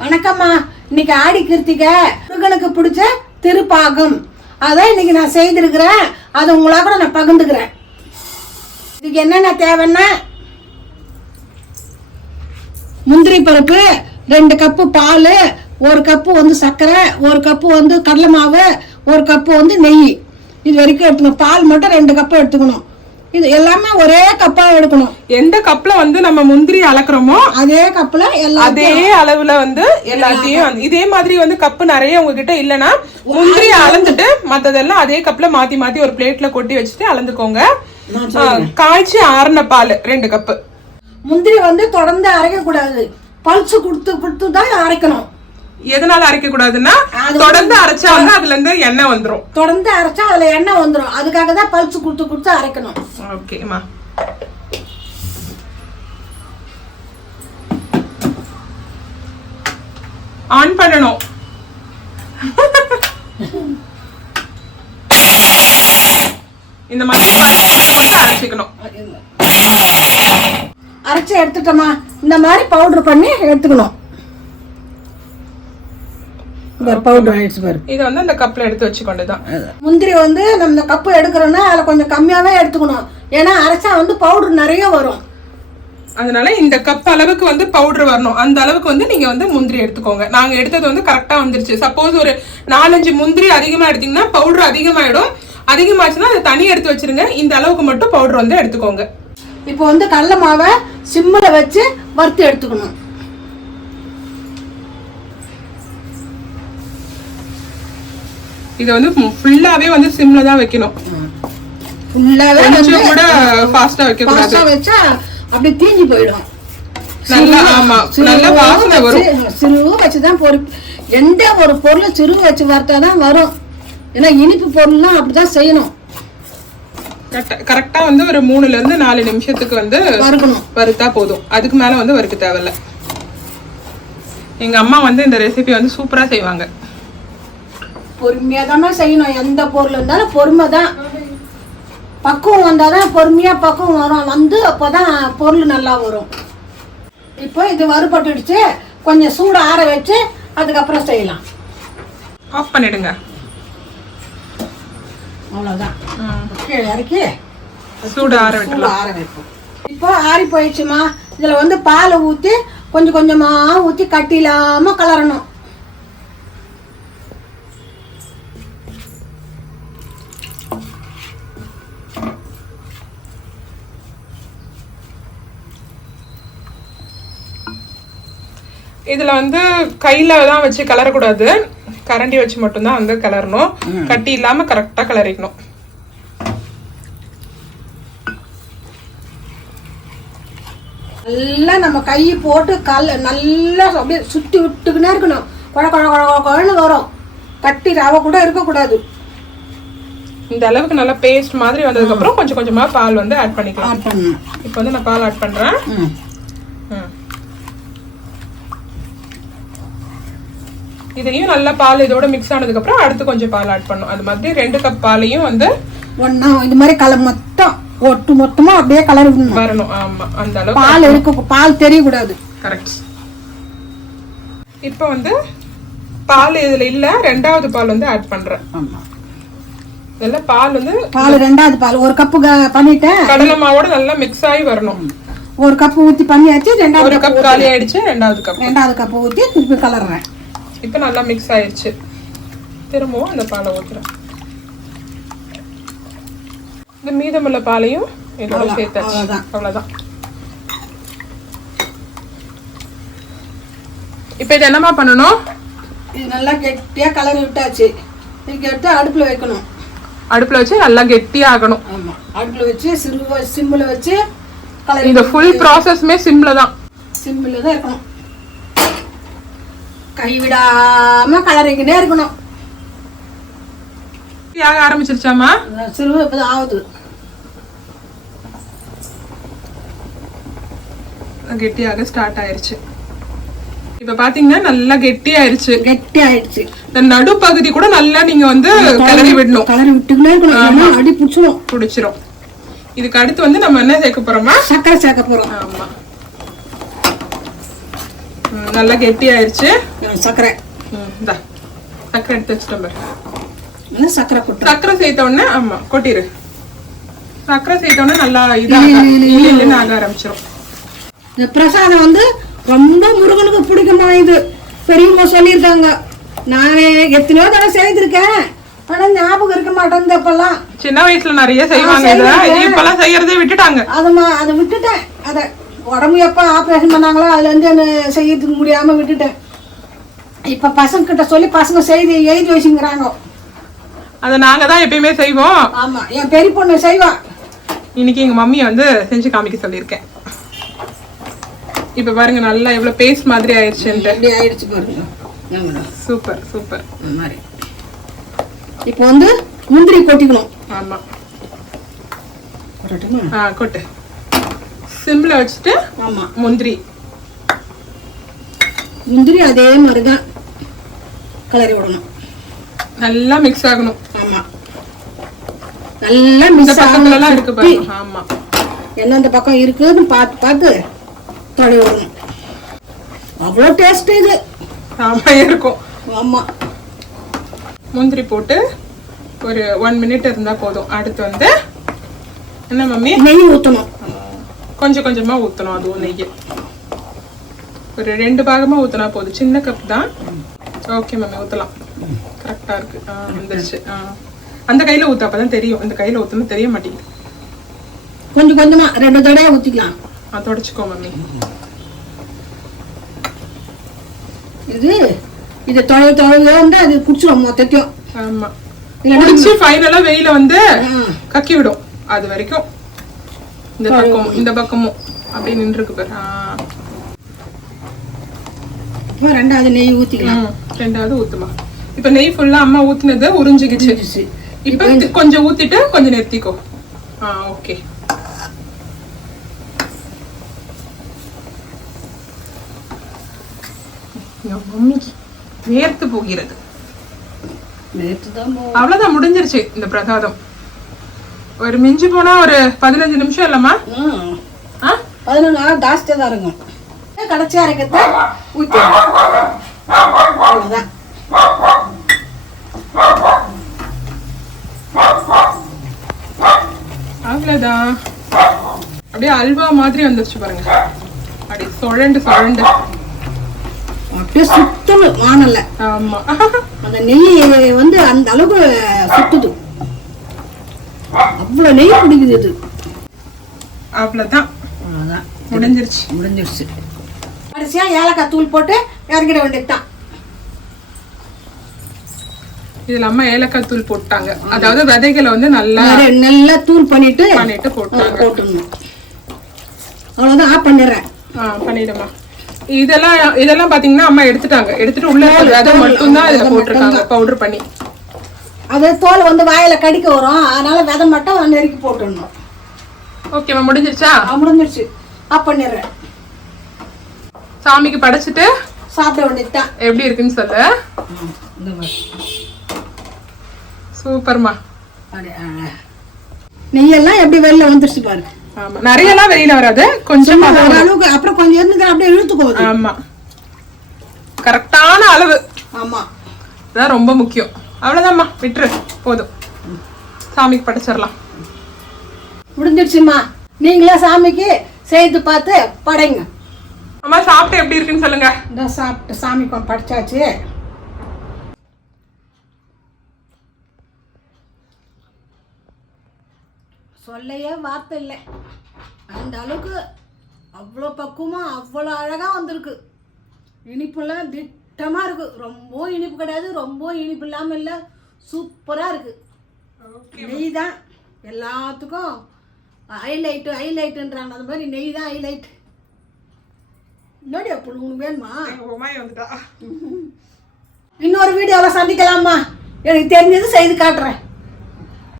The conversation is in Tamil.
வணக்கம்மா. இன்னைக்கு ஆடி கிருத்திகை முருகனுக்கு பிடிச்ச திருப்பாகம். அதான் இன்னைக்கு நான் செய்திருக்கிறேன். அது உங்களா கூட நான் பகிர்ந்துக்கிறேன். இதுக்கு என்னென்ன தேவைன்னா முந்திரி பருப்பு ரெண்டு கப்பு பால் ஒரு கப்பு வந்து சர்க்கரை ஒரு கப்பு வந்து கடலை மாவு ஒரு கப்பு வந்து நெய். இது வரைக்கும் எடுத்துக்கணும். பால் மட்டும் ரெண்டு கப்பு எடுத்துக்கணும். இது எல்லாமே ஒரே கப்பாக எடுக்கணும். எந்த கப்ல வந்து நம்ம முந்திரி அளக்குறோமோ அதே எல்லாம் அதே அளவுல வந்து எல்லாத்தையும் இதே மாதிரி வந்து கப்பு நிறைய உங்ககிட்ட இல்லனா முந்திரி அளந்துட்டு மத்ததெல்லாம் அதே கப்ல மாத்தி மாத்தி ஒரு பிளேட்ல கொட்டி வச்சுட்டு அளந்துக்கோங்க. காய்ச்சி ஆறின பால் ரெண்டு கப்பு முந்திரி வந்து தொடர்ந்து அரைக்கக்கூடாது. பல்ஸ் கொடுத்து கொடுத்து தான் அரைக்கணும். எதனால அரைக்க கூடாதுன்னா தொடர்ந்து அரைச்சா வந்து அதுல இருந்து எண்ணெய் வந்துரும். தொடர்ந்து அரைச்சா அதில் எண்ணெய் வந்துடும் அதுக்காக தான் பல்ஸ் கொடுத்து கொடுத்து அரைக்கணும். ஓகேமா ஆன் பண்ணணும். இந்த மாதிரி அரைச்சிக்கணும். அரைச்சி எடுத்துட்டோமா. இந்த மாதிரி பவுடர் பண்ணி எடுத்துக்கணும். பவுடர் ஆயிடுச்சு பாரு. இதை வந்து அந்த கப்ல எடுத்து வச்சுக்கொண்டுதான். முந்திரி வந்து நம்ம இந்த கப்பு எடுக்கிறோன்னா அதில் கொஞ்சம் கம்மியாகவே எடுத்துக்கணும். ஏன்னா அரைச்சா வந்து பவுடர் நிறைய வரும். அதனால இந்த கப் அளவுக்கு வந்து பவுடர் வரணும். அந்த அளவுக்கு வந்து நீங்க வந்து முந்திரி எடுத்துக்கோங்க. நாங்க எடுத்தது வந்து கரெக்டா வந்துருச்சு. சப்போஸ் ஒரு நாலஞ்சு முந்திரி அதிகமா எடுத்தீங்கன்னா பவுடர் அதிகமாயிடும். அதிகமாச்சுன்னா அதை தனி எடுத்து வச்சிருங்க. இந்த அளவுக்கு மட்டும் பவுடர் வந்து எடுத்துக்கோங்க. இப்போ வந்து கடல மாவை சிம்மில் வச்சு வறுத்து எடுத்துக்கணும். இதை வந்து ஃபுல்லாவே வந்து சிம்ல தான் வைக்கணும். கொஞ்சம் கூட ஃபாஸ்டா வைக்க கூடாது வச்சா அப்படியே தீஞ்சு போயிடும். நல்லா ஆமா. நல்ல வாசனை வரும். சிறுவு வச்சு தான் பொறி எந்த ஒரு பொருளும் சிறுவு வச்சு வறுத்தா தான் வரும். ஏன்னா இனிப்பு பொருள்லாம் அப்படிதான் செய்யணும். கரெக்டா வந்து ஒரு மூணுல இருந்து நாலு நிமிஷத்துக்கு வந்து வறுக்கணும். வறுத்தா போதும். அதுக்கு மேல வந்து வறுக்க தேவையில்ல. எங்க அம்மா வந்து இந்த ரெசிபி வந்து சூப்பரா செய்வாங்க. பொறுமையாக தானே செய்யணும். எந்த பொருள் இருந்தாலும் பொறுமை தான் பக்குவம் வந்தால் தான் பொறுமையாக பக்குவம் வரும். வந்து அப்போ தான் பொருள் நல்லா வரும். இப்போ இது வறுபட்டுடுச்சு. கொஞ்சம் சூடு ஆற வச்சு அதுக்கப்புறம் செய்யலாம். ஆஃப் பண்ணிடுங்க. அவ்வளோதான் கீழே இறக்கி சூடு ஆற சூடு ஆற வைப்போம். இப்போ ஆறி போயிடுச்சுமா. இதில் வந்து பாலை ஊற்றி கொஞ்சம் கொஞ்சமாக ஊற்றி கட்டி இல்லாமல் கலரணும். இதுல வந்து கையில தான் வச்சு கலரக்கூடாது. கரண்டி வச்சு மட்டும்தான் வந்து கலரணும். கட்டி இல்லாம கரெக்டா கலரிக்கணும். நல்லா நம்ம கை போட்டு கல் நல்லா அப்படியே சுற்றி விட்டுக்கினே இருக்கணும். குழ குழ குழ குழ குழன்னு வரும். கட்டி ரவை கூட இருக்கக்கூடாது. இந்த அளவுக்கு நல்லா பேஸ்ட் மாதிரி வந்ததுக்கு அப்புறம் கொஞ்சம் கொஞ்சமா பால் வந்து ஆட் பண்ணிக்கலாம். இப்போ வந்து நான் பால் ஆட் பண்றேன். ம். இதையும் நல்லா பால் இதோட மிக்ஸ் ஆனதுக்கு அப்புறம் அடுத்து கொஞ்சம் பால் ஆட் பண்ணும் அது மாதிரி ரெண்டு கப் பாலையும் வந்து ஒன்றா இந்த மாதிரி கலர் மொத்தம் ஒட்டு மொத்தமாக அப்படியே கலர் வரணும். ஆமா அந்த அளவுக்கு பால் இருக்க பால் தெரியக்கூடாது. கரெக்ட் இப்போ வந்து பால் இதுல இல்ல ரெண்டாவது பால் வந்து ஆட் பண்றேன். ஆமாம் இதெல்லாம் பால் வந்து பால் ரெண்டாவது பால். ஒரு கப்பு பண்ணிட்டேன். கடலை மாவோட நல்லா மிக்ஸ் ஆகி வரணும். ஒரு கப்பு ஊற்றி பண்ணியாச்சு ரெண்டாவது ஒரு கப் காலி ஆயிடுச்சு ரெண்டாவது கப் ரெண்டாவது கப்பு ஊற்றி திருப்பி கலர்றேன். இப்போ நல்லா மிக்ஸ் ஆயிடுச்சு திரும்பவும் அந்த பாலை ஊத்துறேன். இந்த மீதமுள்ள பாலையும் இதோட சேர்த்தாச்சு. அவ்வளவுதான். இப்போ இது என்னமா பண்ணணும்? இது நல்லா கெட்டியாக கலர் விட்டாச்சு. இதுக்கு எடுத்து அடுப்பில் வைக்கணும். அடுப்புல வச்சு நல்லா கெட்டியாகணும் ஆமாம் அடுப்பில் வச்சு சிறு சிம்மில் வச்சு கலர் இந்த ஃபுல் ப்ராசஸ்மே சிம்ல தான். சிம்மில் தான் இருக்கணும். கைவிடாம கலரிக்கிட்டே இருக்கணும். ஆக ஆரம்பிச்சிருச்சாமா சிறுவை இப்போ ஆகுது கெட்டியாக ஸ்டார்ட் ஆயிருச்சு. இப்ப பாத்தீங்கன்னா நல்லா கெட்டி ஆயிருச்சு கெட்டி ஆயிடுச்சு இந்த நடுப்பகுதி கூட நல்லா நீங்க வந்து கிளறி விடணும். கலரி விட்டுக்கிட்டே இருக்கணும். அடி பிடிச்சிரும் பிடிச்சிரும். இதுக்கு அடுத்து வந்து நம்ம என்ன சேர்க்க போறோமா சர்க்கரை சேர்க்க போகிறோம் ஆமா. நல்லா கெட்டி ஆயிருச்சு அஹ் சர்க்கரை இந்தா. சக்கரை எடுத்து வச்சுட்டோம் பாரு. சர்க்கரை கொட்டுறோம் சக்கரை சேர்த்த உடனே ஆமா கொட்டிரு. சக்கரை சேர்த்த உடனே நல்லா இதாக ஆக ஆரம்பிச்சிடும் இந்த பிரசாதம் வந்து ரொம்ப முருகனுக்கு பிடிக்குமா இது? பெரியவங்க சொல்லியிருக்காங்க. நான் எத்தனையோ தடவை செய்திருக்கேன். ஆனா ஞாபகம் இருக்க மாட்டேங்குது அப்பெல்லாம். சின்ன வயசுல நிறைய செய்வாங்க இப்பெல்லாம் செய்யறதே விட்டுட்டாங்க. அதை மா- அதை விட்டுட்டேன். அதை உடம்பு எப்போ ஆப்ரேஷன் பண்ணாங்களோ அதுல இருந்து என்ன செய்யறதுக்கு முடியாம விட்டுட்டேன். இப்ப பசங்க கிட்ட சொல்லி பசங்க செய்தி எழுதி வச்சுங்கிறாங்க. அதை நாங்க தான் எப்பயுமே செய்வோம். ஆமா என் பெரிய பொண்ணு செய்வா. இன்னைக்கு எங்க மம்மியை வந்து செஞ்சு காமிக்க சொல்லியிருக்கேன். இப்ப பாருங்க நல்லா எவ்வளவு பேஸ்ட் மாதிரி ஆயிடுச்சுன்ட்டு. ஆயிடுச்சு பாருங்க. Super super. மாதிரி. இப்போ வந்து முந்திரி கொட்டிக்கணும். ஆமா. கொட்டட்டுமா? ஆ கொட்டு. சிம்ல வச்சுட்டு ஆமா. முந்திரி. முந்திரி அதே மாதிரி தான் கிளறி விடணும். நல்லா மிக்ஸ் ஆகணும். ஆமா. நல்லா இந்த மிஸ் பக்கத்துல எல்லாம் இருக்கு பாருங்க. ஆமா. எந்தெந்த பக்கம் இருக்குன்னு பார்த்து பார்த்து தடவி விடணும். அவ்வளோ டேஸ்ட் இது. ஆமா இருக்கும். ஆமா. முந்திரி போட்டு ஒரு ஒன் மினிட் இருந்தா போதும். அடுத்து வந்து என்ன மம்மி? நெய் ஊற்றணும் கொஞ்சம் கொஞ்சமா ஊத்தணும். அதுவும் நெய் ஒரு ரெண்டு பாகமா ஊத்துனா போதும். சின்ன கப் தான். ஓகே மம்மி ஊத்தலாம். கரெக்டா இருக்கு. ஆ வந்துருச்சு. ஆ. அந்த கையில ஊத்து அப்பதான் தெரியும். இந்த கையில ஊத்தணும் தெரிய மாட்டேங்குது. கொஞ்சம் கொஞ்சமா ரெண்டு தடவை ஊற்றிக்கலாம் ஆ தொடச்சுக்கோ மம்மி. இது இது தொலை தொலைவு வந்து அது குடிச்சிடும் மொத்தத்தையும். ஆமா. இல்லைன்னா குடிச்சு ஃபைனலா வெயில வந்து கக்கி விடும் அது வரைக்கும். இந்த பக்கமும் இந்த பக்கமும் அப்படியே நின்றுருக்கு பாரு. இப்போ ரெண்டாவது நெய் ஊற்றிக்கலாம் ம், ரெண்டாவது ஊத்துமா. இப்ப நெய் ஃபுல்லா அம்மா ஊத்துனது உறிஞ்சிக்கிச்சு. இப்ப கொஞ்சம் ஊத்திட்டு கொஞ்சம் நிறுத்திக்கோ. ஆ ஓகே. மம்மிக்கு வேர்த்து போகிறது. அவ்வளவுதான் முடிஞ்சிருச்சு இந்த பிரசாதம். ஒரு மிஞ்சி போனா ஒரு பதினஞ்சு நிமிஷம் இல்லம்மா? ஆ? பதினொன்று நாள் ஜாஸ்தியாக தான் இருக்கும். கடைசியாக இருக்கிறத ஊற்றி அவ்வளோதான் அவ்வளவுதான். அப்படியே அல்வா மாதிரி வந்துருச்சு பாருங்க. அப்படியே சுழண்டு சுழண்டு. அப்படியே சுத்தணும் வானல்ல. ஆமா. அந்த நெய் வந்து அந்த அளவுக்கு சுத்துது. அவ்வளோ நெய் பிடிக்குது அவ்வளவுதான். அவ்வளோதான் முடிஞ்சிருச்சு. முடிஞ்சிருச்சு. கடைசியாக ஏலக்காய் தூள் போட்டு இறக்கிட வேண்டியதுதான். இதுல அம்மா ஏலக்காய் தூள் போட்டாங்க. அதாவது விதைகளை வந்து நல்லா நல்லா தூள் பண்ணிட்டு பண்ணிட்டு போட்டாங்க. போட்டுடணும். அவ்வளோதான் ஆஃப் பண்ணிடுறேன். ஆ பண்ணிடுமா இதெல்லாம் இதெல்லாம் பாத்தீங்கன்னா அம்மா எடுத்துட்டாங்க. எடுத்துட்டு உள்ள விதை மட்டும்தான் இதுல போட்டிருக்காங்க. பவுடர் பண்ணி. அது தோல் வந்து வாயில கடிக்க வரும். அதனால விதை மட்டும் நெருக்கி போட்டுடணும். ஓகேம்மா முடிஞ்சிருச்சா? முடிஞ்சிருச்சு. ஆஃப் பண்ணிடுறேன். சாமிக்கு படைச்சிட்டு சாப்பிட வேண்டியதுதான். எப்படி இருக்குன்னு சொல்லு. சூப்பர்மா. ஆ. நெய்யெல்லாம் எப்படி வெளில வந்துருச்சு பாரு. ஆமா நிறைய எல்லாம் வெளியில வராது. கொஞ்சமா. அளவுக்கு அப்புறம் கொஞ்சம் இருந்து அப்படியே இழுத்துக்கோது ஆமா. கரெக்டான அளவு. ஆமா. அதான் ரொம்ப முக்கியம். அவ்வளவுதாம்மா விட்டுரு. போதும். சாமிக்கு படைச்சிடலாம். முடிஞ்சிருச்சுமா நீங்களே சாமிக்கு செய்து பார்த்து படைங்க. அம்மா சாப்பிட்டு எப்படி இருக்குன்னு சொல்லுங்க. இந்த சாப்பிட்டு சாமி படைச்சாச்சு. சொல்லையே வார்த்தை இல்லை. அந்த அளவுக்கு அவ்வளோ பக்குவமாக அவ்வளோ அழகாக வந்திருக்கு. இனிப்புலாம் திட்டமாக இருக்கு. ரொம்ப இனிப்பு கிடையாது ரொம்ப இனிப்பு இல்லாமல் இல்லை. சூப்பராக இருக்கு. நெய் தான். எல்லாத்துக்கும் ஹைலைட்டு ஹைலைட்டுன்றாங்க அந்த மாதிரி நெய் தான் ஹைலைட் என்னடி அப்படி உனக்கு வேணுமா? இன்னொரு வீடியோவில் சந்திக்கலாமா எனக்கு தெரிஞ்சது செய்து காட்டுறேன்.